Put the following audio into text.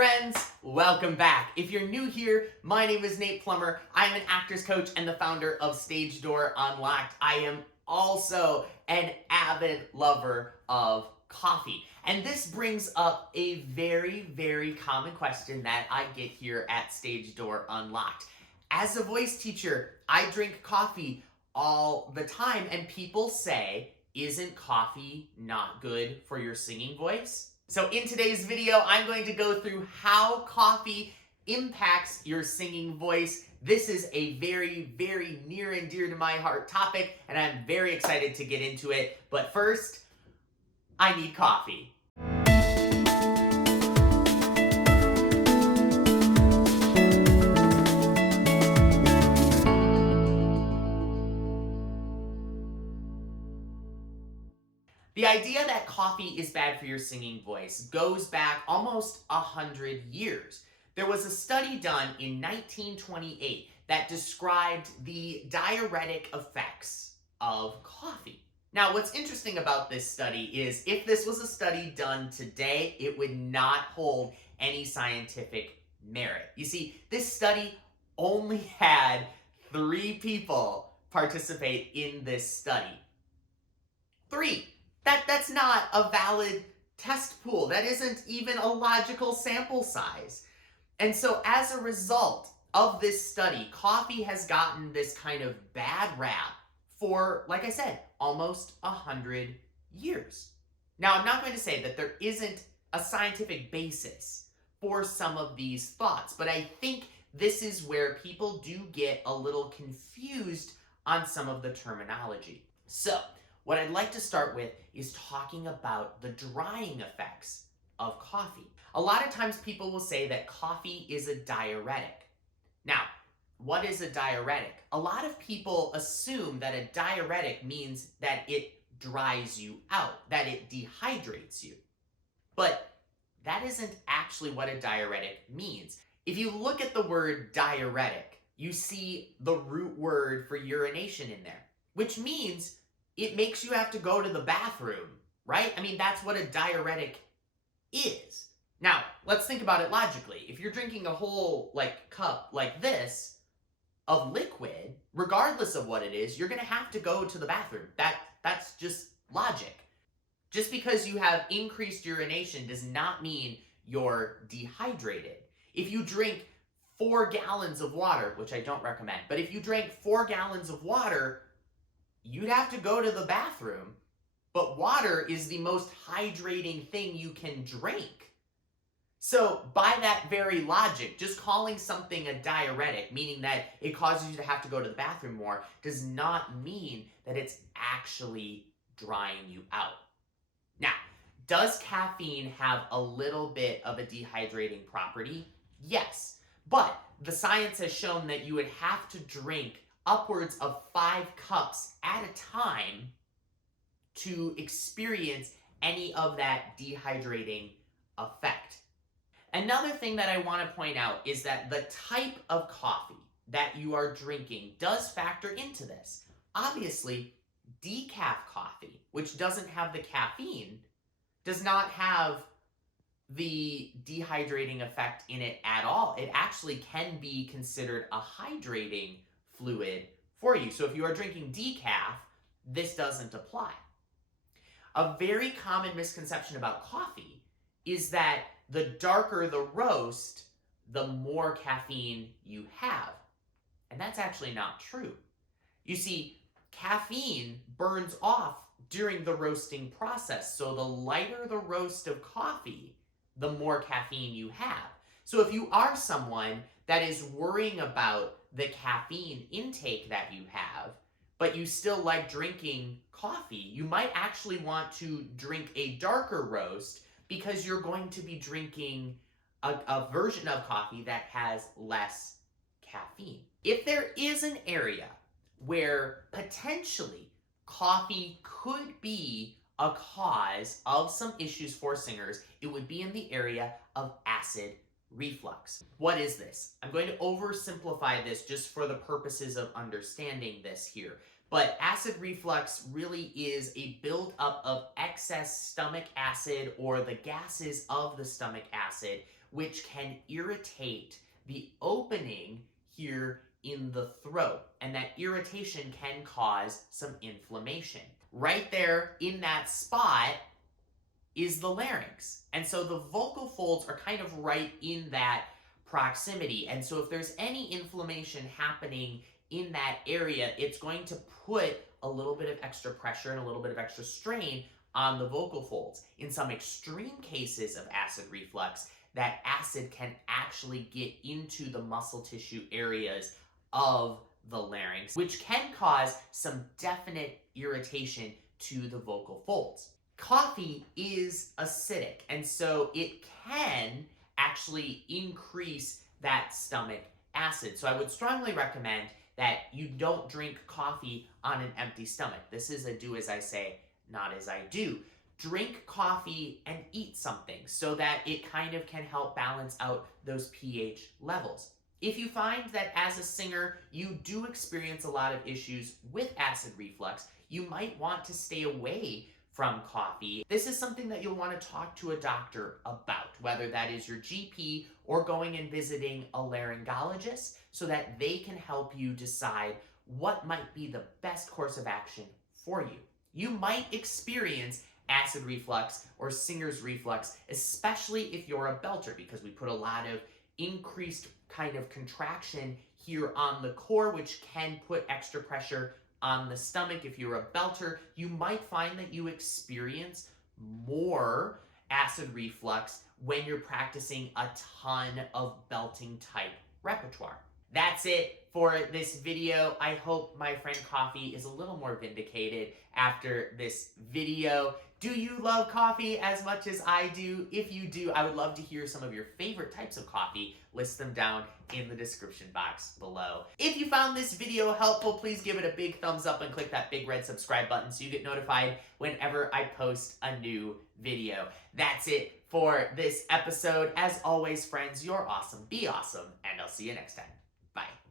friends, welcome back. If you're new here, my name is Nate Plummer. I'm an actors coach and the founder of Stage Door Unlocked. I am also an avid lover of coffee. And this brings up a very common question that I get here at Stage Door Unlocked. As a voice teacher, I drink coffee all the time, and people say, isn't coffee not good for your singing voice? So in today's video, I'm going to go through how coffee impacts your singing voice. This is a very near and dear to my heart topic, and I'm very excited to get into it. But first, I need coffee. The idea that coffee is bad for your singing voice goes back almost 100 years. There was a study done in 1928 that described the diuretic effects of coffee. Now, what's interesting about this study is if this was a study done today, it would not hold any scientific merit. You see, this study only had 3 people participate in this study. 3. That's not a valid test pool. That isn't even a logical sample size. And so as a result of this study, coffee has gotten this kind of bad rap for, like I said, almost 100 years. Now, I'm not going to say that there isn't a scientific basis for some of these thoughts, but I think this is where people do get a little confused on some of the terminology. So, what I'd like to start with is talking about the drying effects of coffee. A lot of times people will say that coffee is a diuretic. Now, what is a diuretic? A lot of people assume that a diuretic means that it dries you out, that it dehydrates you. But that isn't actually what a diuretic means. If you look at the word diuretic, you see the root word for urination in there, which means it makes you have to go to the bathroom, right? I mean, that's what a diuretic is. Now, let's think about it logically. If you're drinking a whole cup like this of liquid, regardless of what it is, you're going to have to go to the bathroom. That's just logic. Just because you have increased urination does not mean you're dehydrated. If you drink 4 gallons of water, which I don't recommend, but if you drank 4 gallons of water, you'd have to go to the bathroom, but water is the most hydrating thing you can drink. So by that very logic, just calling something a diuretic, meaning that it causes you to have to go to the bathroom more, does not mean that it's actually drying you out. Now, does caffeine have a little bit of a dehydrating property? Yes, but the science has shown that you would have to drink upwards of 5 cups at a time to experience any of that dehydrating effect. Another thing that I want to point out is that the type of coffee that you are drinking does factor into this. Obviously, decaf coffee, which doesn't have the caffeine, does not have the dehydrating effect in it at all. It actually can be considered a hydrating fluid for you. So if you are drinking decaf, this doesn't apply. A very common misconception about coffee is that the darker the roast, the more caffeine you have. And that's actually not true. You see, caffeine burns off during the roasting process. So the lighter the roast of coffee, the more caffeine you have. So if you are someone that is worrying about the caffeine intake that you have, but you still like drinking coffee, you might actually want to drink a darker roast because you're going to be drinking a version of coffee that has less caffeine. If there is an area where potentially coffee could be a cause of some issues for singers, it would be in the area of acid reflux. What is this? I'm going to oversimplify this just for the purposes of understanding this here. But acid reflux really is a buildup of excess stomach acid or the gases of the stomach acid which can irritate the opening here in the throat. And that irritation can cause some inflammation. Right there in that spot is the larynx. And so the vocal folds are kind of right in that proximity. And so if there's any inflammation happening in that area, it's going to put a little bit of extra pressure and a little bit of extra strain on the vocal folds. In some extreme cases of acid reflux, that acid can actually get into the muscle tissue areas of the larynx, which can cause some definite irritation to the vocal folds. Coffee is acidic, and so it can actually increase that stomach acid. So I would strongly recommend that you don't drink coffee on an empty stomach. This is a do as I say, not as I do. Drink coffee and eat something so that it kind of can help balance out those pH levels. If you find that as a singer you do experience a lot of issues with acid reflux, you might want to stay away from coffee. This is something that you'll want to talk to a doctor about, whether that is your GP or going and visiting a laryngologist, so that they can help you decide what might be the best course of action for you. You might experience acid reflux or singer's reflux, especially if you're a belter, because we put a lot of increased kind of contraction here on the core, which can put extra pressure on the stomach. If you're a belter, you might find that you experience more acid reflux when you're practicing a ton of belting type repertoire. That's it for this video. I hope my friend Coffee is a little more vindicated after this video. Do you love coffee as much as I do? If you do, I would love to hear some of your favorite types of coffee. List them down in the description box below. If you found this video helpful, please give it a big thumbs up and click that big red subscribe button so you get notified whenever I post a new video. That's it for this episode. As always, friends, you're awesome. Be awesome, and I'll see you next time. Bye.